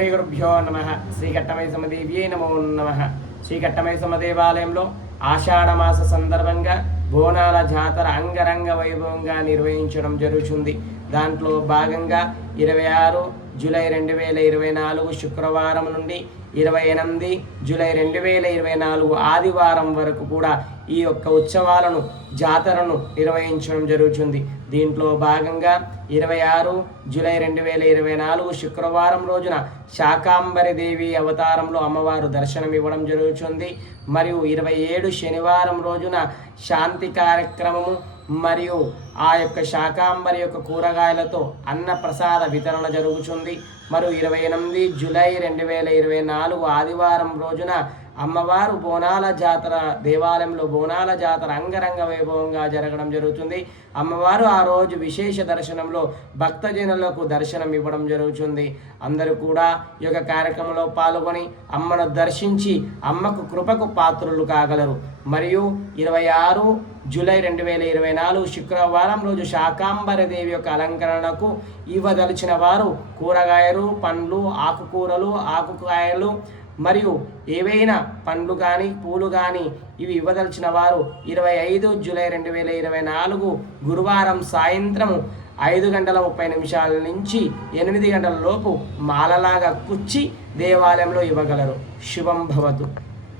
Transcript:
శ్రీ గురుభ్యో నమ. శ్రీ కట్టమైసమదేవ్యే నమో నమ. శ్రీ దేవాలయంలో సందర్భంగా బోనాల జాతర అంగరంగ వైభవంగా నిర్వహించడం జరుగుతుంది. దాంట్లో భాగంగా ఇరవై ఆరు జూలై రెండు వేల ఇరవై నాలుగు శుక్రవారం నుండి ఇరవై ఎనిమిది జూలై రెండు వేల ఇరవై నాలుగు ఆదివారం వరకు కూడా ఈ యొక్క ఉత్సవాలను జాతరను నిర్వహించడం జరుగుతుంది. దీంట్లో భాగంగా ఇరవై ఆరు జూలై రెండు వేల ఇరవై నాలుగు శుక్రవారం రోజున శాకాంబరి దేవి అవతారంలో అమ్మవారు దర్శనం ఇవ్వడం జరుగుతుంది. మరియు ఇరవై ఏడు శనివారం రోజున శాంతి కార్యక్రమము మరియు ఆ యొక్క శాకాంబరి యొక్క కూరగాయలతో అన్న ప్రసాద వితరణ జరుగుతుంది మరియు ఇరవై ఎనిమిది జూలై రెండు వేల ఇరవై నాలుగు ఆదివారం రోజున అమ్మవారు బోనాల జాతర దేవాలయంలో బోనాల జాతర అంగరంగ వైభవంగా జరగడం జరుగుతుంది. అమ్మవారు ఆ రోజు విశేష దర్శనంలో భక్తజనులకు దర్శనం ఇవ్వడం జరుగుతుంది. అందరూ కూడా ఈ యొక్క కార్యక్రమంలో పాల్గొని అమ్మను దర్శించి అమ్మకు కృపకు పాత్రులు కాగలరు. మరియు ఇరవై ఆరు జూలై రెండు వేల ఇరవై నాలుగు శుక్రవారం రోజు శాకాంబర దేవి యొక్క అలంకరణకు ఇవ్వదలిచిన వారు కూరగాయలు పండ్లు ఆకుకూరలు ఆకుకాయలు మరియు ఏవైనా పండ్లు కానీ పూలు కానీ ఇవి ఇవ్వదలిచిన వారు ఇరవై ఐదు జూలై రెండు వేల ఇరవై నాలుగు గురువారం సాయంత్రం ఐదు గంటల ముప్పై నిమిషాల నుంచి ఎనిమిది గంటల లోపు మాలలాగా కుచ్చి దేవాలయంలో ఇవ్వగలరు. శుభం భవతు.